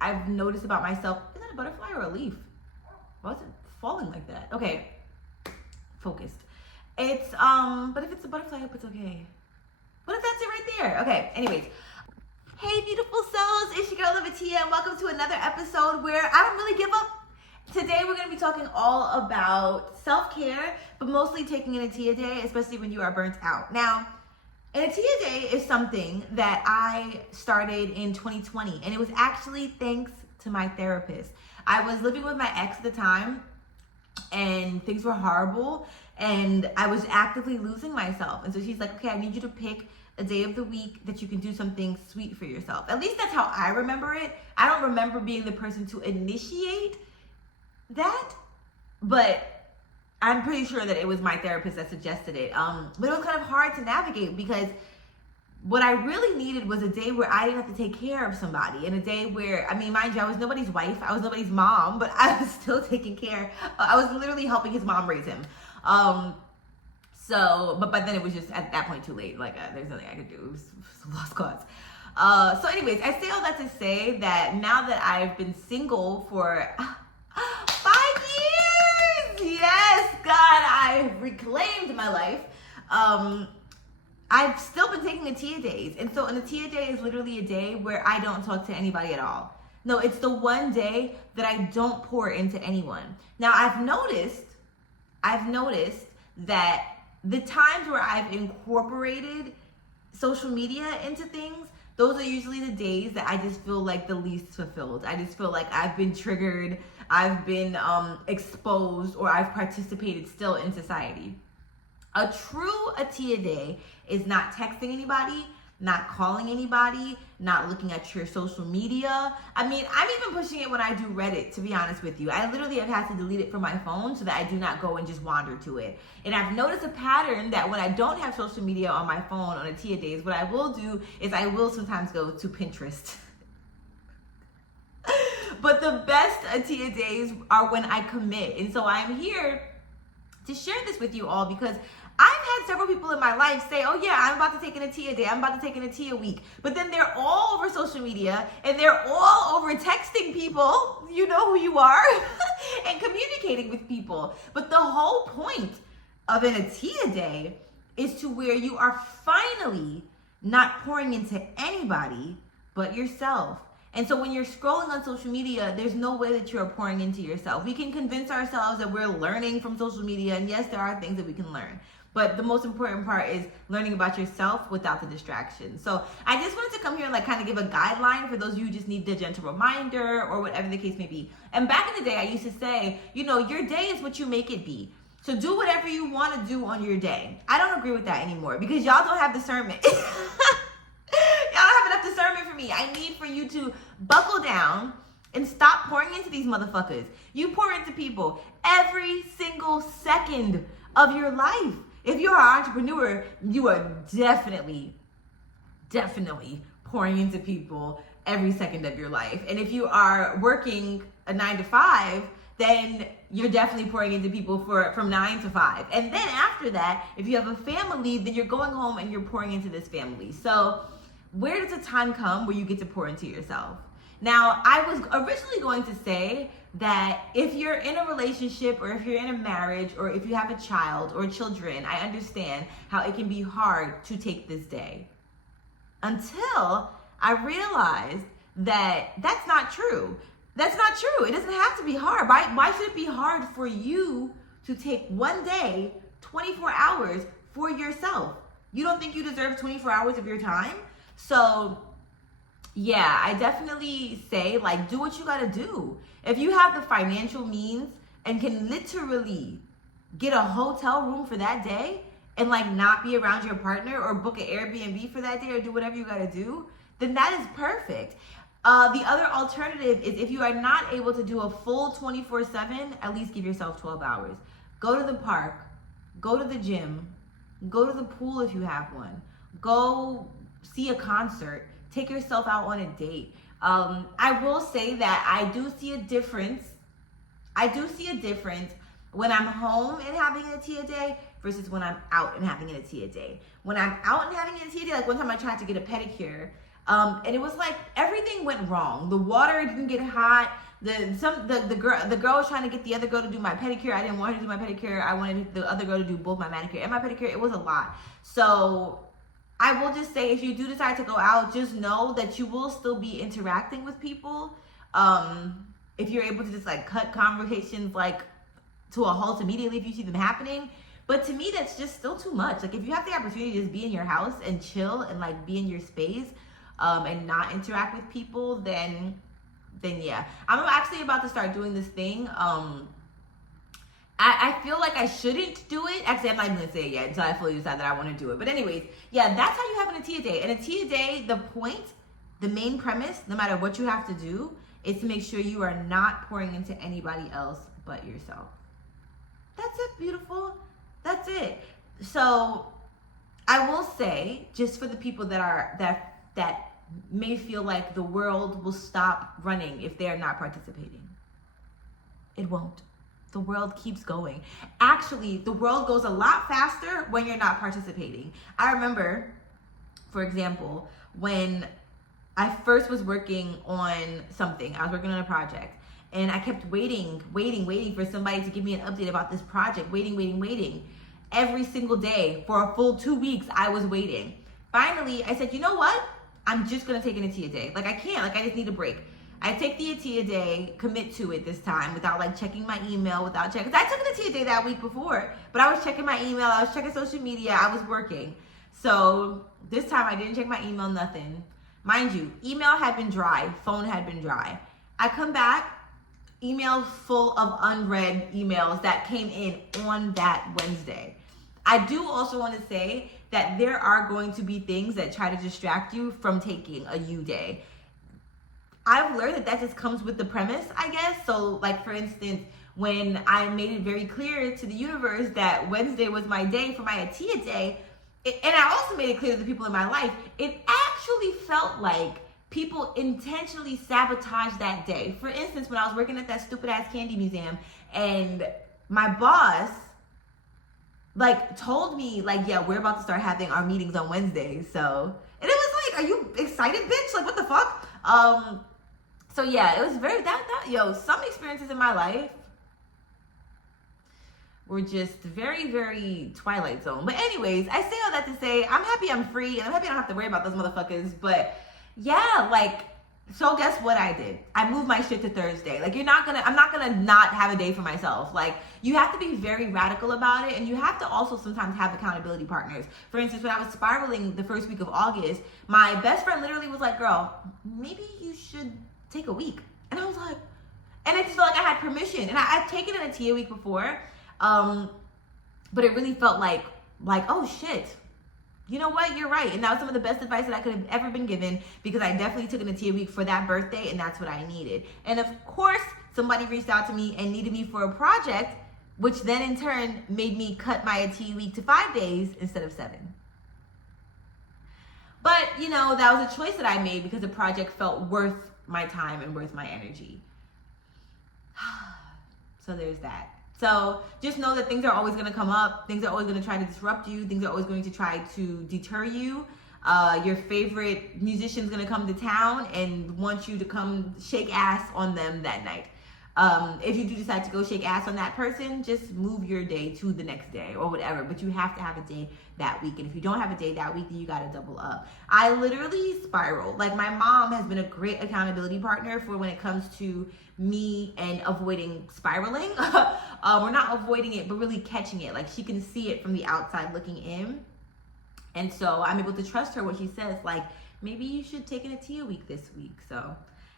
I've noticed about myself. Is that a butterfly or a leaf? Why is it falling like that? Okay, focused. It's but if it's a butterfly, I hope it's okay. What if that's it right there? Okay, anyways. Hey beautiful souls, it's your girl Atiya, and welcome to another episode where I don't really give up. Today we're going to be talking all about self-care, but mostly taking an Atiya day, especially when you are burnt out. Now, an Atiya day is something that I started in 2020, and it was actually thanks to my therapist. I was living with my ex at the time, and things were horrible, and I was actively losing myself. And so she's like, okay, I need you to pick a day of the week that you can do something sweet for yourself. At least that's how I remember it. I don't remember being the person to initiate that, but I'm pretty sure that it was my therapist that suggested it. But it was kind of hard to navigate because what I really needed was a day where I didn't have to take care of somebody, and a day where, I mean, mind you, I was nobody's wife, I was nobody's mom, but I was still taking care. I was literally helping his mom raise him. But by then it was just at that point too late. Like there's nothing I could do. It was a lost cause. So anyways, I say all that to say that now that I've been single for 5 years, yes, God, I've reclaimed my life. I've still been taking Atiya days. And so an Atiya day is literally a day where I don't talk to anybody at all. No, it's the one day that I don't pour into anyone. Now I've noticed that the times where I've incorporated social media into things, those are usually the days that I just feel like the least fulfilled. I just feel like I've been triggered, I've been exposed, or I've participated still in society. A true Atiya day is not texting anybody, not calling anybody, not looking at your social media. I mean, I'm even pushing it when I do Reddit, to be honest with you. I literally have had to delete it from my phone so that I do not go and just wander to it. And I've noticed a pattern that when I don't have social media on my phone on Atiya days, what I will do is I will sometimes go to Pinterest. But the best Atiya days are when I commit. And so I'm here to share this with you all because I've had several people in my life say, oh yeah, I'm about to take an Atiya day, I'm about to take an Atiya week. But then they're all over social media and they're all over texting people, you know who you are, and communicating with people. But the whole point of an Atiya day is to where you are finally not pouring into anybody but yourself. And so when you're scrolling on social media, there's no way that you're pouring into yourself. We can convince ourselves that we're learning from social media, and yes, there are things that we can learn. But the most important part is learning about yourself without the distraction. So I just wanted to come here and kind of give a guideline for those of you who just need the gentle reminder or whatever the case may be. And back in the day, I used to say, your day is what you make it be. So do whatever you want to do on your day. I don't agree with that anymore because y'all don't have discernment. Y'all don't have enough discernment for me. I need for you to buckle down and stop pouring into these motherfuckers. You pour into people every single second of your life. If you're an entrepreneur, you are definitely pouring into people every second of your life. And if you are working a 9 to 5, then you're definitely pouring into people from 9 to 5. And then after that, if you have a family, then you're going home and you're pouring into this family. So where does the time come where you get to pour into yourself? Now, I was originally going to say that if you're in a relationship or if you're in a marriage or if you have a child or children, I understand how it can be hard to take this day. Until I realized that that's not true. That's not true. It doesn't have to be hard. Why should it be hard for you to take one day, 24 hours for yourself? You don't think you deserve 24 hours of your time? So yeah, I definitely say do what you gotta do. If you have the financial means and can literally get a hotel room for that day and not be around your partner or book an Airbnb for that day or do whatever you gotta do, then that is perfect. The other alternative is if you are not able to do a full 24/7, at least give yourself 12 hours. Go to the park, go to the gym, go to the pool if you have one, go see a concert, take yourself out on a date. I will say that I do see a difference. When I'm home and having an Atiya day versus when I'm out and having an Atiya day. When I'm out and having an Atiya day, one time I tried to get a pedicure, And it was like everything went wrong. The water didn't get hot. The girl was trying to get the other girl to do my pedicure. I didn't want her to do my pedicure. I wanted the other girl to do both my manicure and my pedicure. It was a lot. So I will just say, if you do decide to go out, just know that you will still be interacting with people. If you're able to just like cut conversations like to a halt immediately if you see them happening. But to me, that's just still too much. Like, if you have the opportunity to just be in your house and chill and like be in your space, and not interact with people, then yeah. I'm actually about to start doing this thing. I feel like I shouldn't do it. Actually, I'm not even gonna say it yet until I fully decide that I want to do it. But anyways, yeah, that's how you have an Atiya day. An Atiya day, the main premise, no matter what you have to do, is to make sure you are not pouring into anybody else but yourself. That's it, beautiful. That's it. So I will say, just for the people that may feel like the world will stop running if they are not participating, it won't. The world keeps going. Actually, the world goes a lot faster when you're not participating. I remember, for example, when I first was working on something, I was working on a project, and I kept waiting for somebody to give me an update about this project, waiting. Every single day for a full 2 weeks, I was waiting. Finally, I said, you know what? I'm just gonna take an Atiya day. Like, I can't, like, I just need a break. I take the Atiya day, commit to it this time without like checking my email, cause I took an Atiya day that week before, but I was checking my email, I was checking social media, I was working. So this time I didn't check my email, nothing. Mind you, email had been dry, phone had been dry. I come back, email full of unread emails that came in on that Wednesday. I do also want to say that there are going to be things that try to distract you from taking a you day. I've learned that just comes with the premise, I guess. So like, for instance, when I made it very clear to the universe that Wednesday was my day for my Atiya day, and I also made it clear to the people in my life, it actually felt like people intentionally sabotaged that day. For instance, when I was working at that stupid ass candy museum, and my boss like told me like, yeah, we're about to start having our meetings on Wednesdays. So, and it was like, are you excited, bitch? Like, what the fuck? So yeah, it was very, some experiences in my life were just very, very Twilight Zone. But anyways, I say all that to say, I'm happy I'm free, and I'm happy I don't have to worry about those motherfuckers. But yeah, like, so guess what I did? I moved my shit to Thursday. Like, I'm not gonna not have a day for myself. Like, you have to be very radical about it, and you have to also sometimes have accountability partners. For instance, when I was spiraling the first week of August, my best friend literally was like, girl, maybe you should take a week. And I was like, and I just felt like I had permission. And I'd taken an Atiya week before, but it really felt like, oh shit, you know what, you're right. And that was some of the best advice that I could have ever been given, because I definitely took an Atiya week for that birthday, and that's what I needed. And of course, somebody reached out to me and needed me for a project, which then in turn made me cut my Atiya week to 5 days instead of 7. But, you know, that was a choice that I made because the project felt worth my time and worth my energy. So there's that. So just know that things are always going to come up. Things are always going to try to disrupt you. Things are always going to try to deter you. Your favorite musician's going to come to town and want you to come shake ass on them that night. If you do decide to go shake ass on that person, just move your day to the next day or whatever. But you have to have a day that week. And if you don't have a day that week, then you got to double up. I literally spiral. Like, my mom has been a great accountability partner for when it comes to me and avoiding spiraling. We're not avoiding it, but really catching it. Like, she can see it from the outside looking in. And so I'm able to trust her when she says, like, maybe you should take an Atiya week this week. So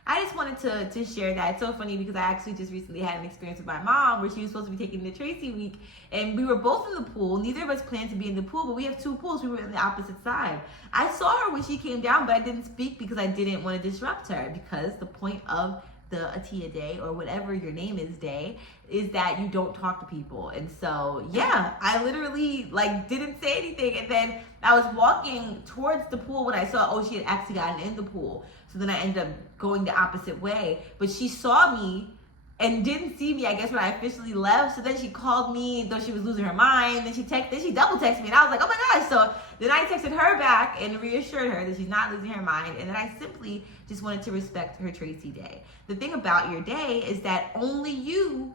I just wanted to share that. It's so funny because I actually just recently had an experience with my mom where she was supposed to be taking the Tracy week, and we were both in the pool. Neither of us planned to be in the pool, but we have 2 pools. We were on the opposite side. I saw her when she came down, but I didn't speak because I didn't want to disrupt her, because the point of the Atiya day, or whatever your name is day, is that you don't talk to people. And so yeah, I literally like didn't say anything, and then I was walking towards the pool when I saw, oh, she had actually gotten in the pool. So then I ended up going the opposite way, but she saw me and didn't see me, I guess, when I officially left. So then she called me, though she was losing her mind. Then she double texted me, and I was like, oh my gosh. So then I texted her back and reassured her that she's not losing her mind, and that I simply just wanted to respect her Tracy day. The thing about your day is that only you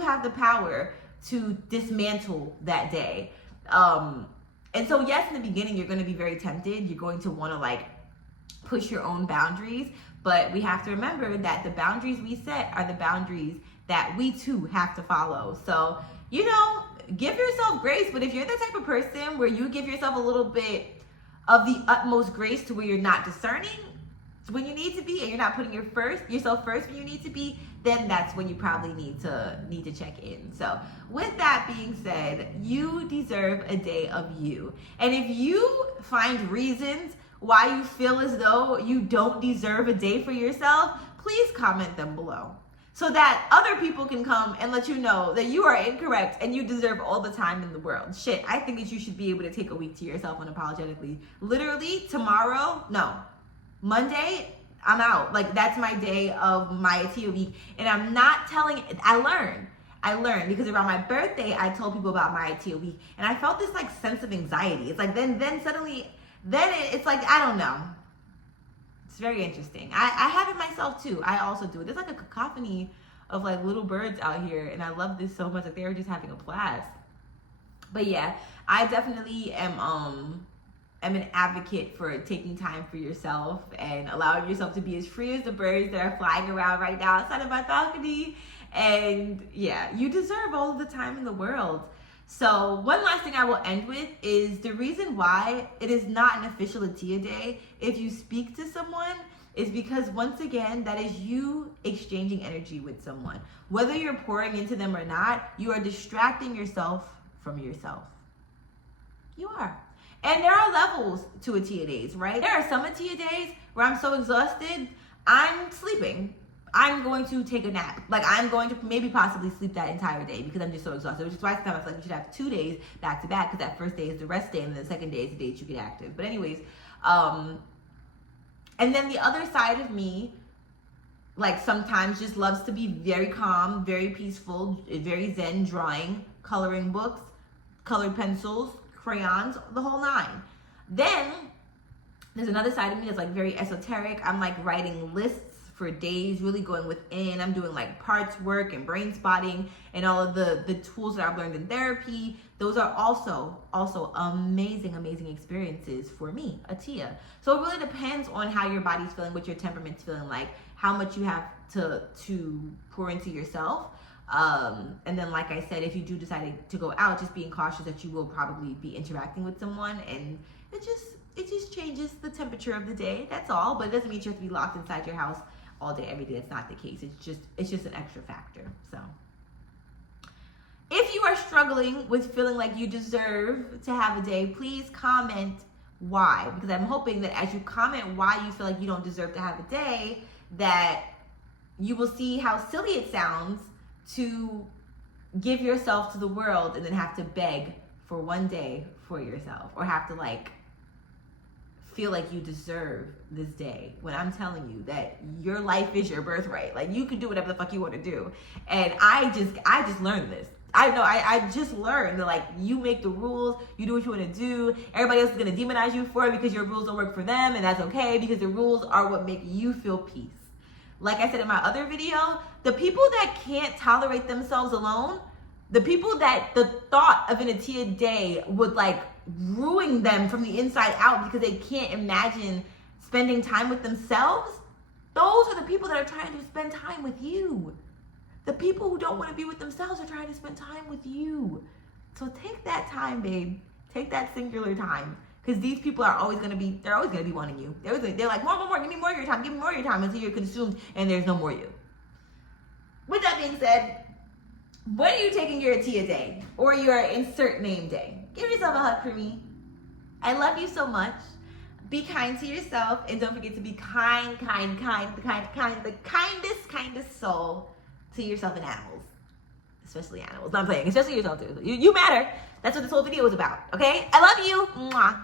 have the power to dismantle that day. And so yes, in the beginning, you're going to be very tempted. You're going to want to like push your own boundaries, but we have to remember that the boundaries we set are the boundaries that we too have to follow. So, you know, give yourself grace, but if you're the type of person where you give yourself a little bit of the utmost grace to where you're not discerning when you need to be, and you're not putting yourself first when you need to be, then that's when you probably need to check in. So with that being said, you deserve a day of you. And if you find reasons why you feel as though you don't deserve a day for yourself, please comment them below so that other people can come and let you know that you are incorrect and you deserve all the time in the world. Shit, I think that you should be able to take a week to yourself unapologetically. Literally Monday, I'm out. Like, that's my day of my Atiya week. And I'm not telling, I learned because around my birthday, I told people about my Atiya week. And I felt this like sense of anxiety. It's like, then suddenly, it's like, I don't know. It's very interesting. I have it myself too. I also do it. There's like a cacophony of like little birds out here. And I love this so much. Like, they were just having a blast. But yeah, I definitely am an advocate for taking time for yourself and allowing yourself to be as free as the birds that are flying around right now outside of my balcony. And yeah, you deserve all of the time in the world. So one last thing I will end with is the reason why it is not an official Atiya day if you speak to someone is because, once again, that is you exchanging energy with someone. Whether you're pouring into them or not, you are distracting yourself from yourself. You are. And there are levels to Atiya days, right? There are some Atiya days where I'm so exhausted, I'm sleeping. I'm going to take a nap. Like, I'm going to maybe possibly sleep that entire day because I'm just so exhausted. Which is why sometimes I feel like you should have 2 days back to back, because that first day is the rest day and then the second day is the day that you get active. But anyways, and then the other side of me, like, sometimes just loves to be very calm, very peaceful, very zen, drawing, coloring books, colored pencils, crayons, the whole nine. Then there's another side of me that's like very esoteric. I'm like writing lists for days, really going within. I'm doing like parts work and brain spotting and all of the tools that I've learned in therapy. Those are also amazing experiences for me, Atiya. So it really depends on how your body's feeling, what your temperament's feeling like, how much you have to pour into yourself. And then, like I said, if you do decide to go out, just being cautious that you will probably be interacting with someone, and it just changes the temperature of the day. That's all. But it doesn't mean you have to be locked inside your house all day, every day. That's not the case. It's just an extra factor. So if you are struggling with feeling like you deserve to have a day, please comment why, because I'm hoping that as you comment why you feel like you don't deserve to have a day, that you will see how silly it sounds to give yourself to the world and then have to beg for one day for yourself, or have to like feel like you deserve this day, when I'm telling you that your life is your birthright. Like, you can do whatever the fuck you want to do. And I just learned this. I just learned that, like, you make the rules, you do what you want to do. Everybody else is going to demonize you for it because your rules don't work for them, and that's okay, because the rules are what make you feel peace. Like I said in my other video, the people that can't tolerate themselves alone, the people that the thought of an Atiya day would like ruin them from the inside out because they can't imagine spending time with themselves, those are the people that are trying to spend time with you. The people who don't want to be with themselves are trying to spend time with you. So take that time, babe. Take that singular time. Because these people are always going to be, they're always going to be wanting you. They're like, more, give me more of your time, give me more of your time, until you're consumed and there's no more you. With that being said, when are you taking your Atiya day or your insert name day? Give yourself a hug for me. I love you so much. Be kind to yourself, and don't forget to be kind, the kindest soul to yourself and animals. Especially animals. No, I'm playing. Especially yourself too. You matter. That's what this whole video is about. Okay? I love you. Mwah.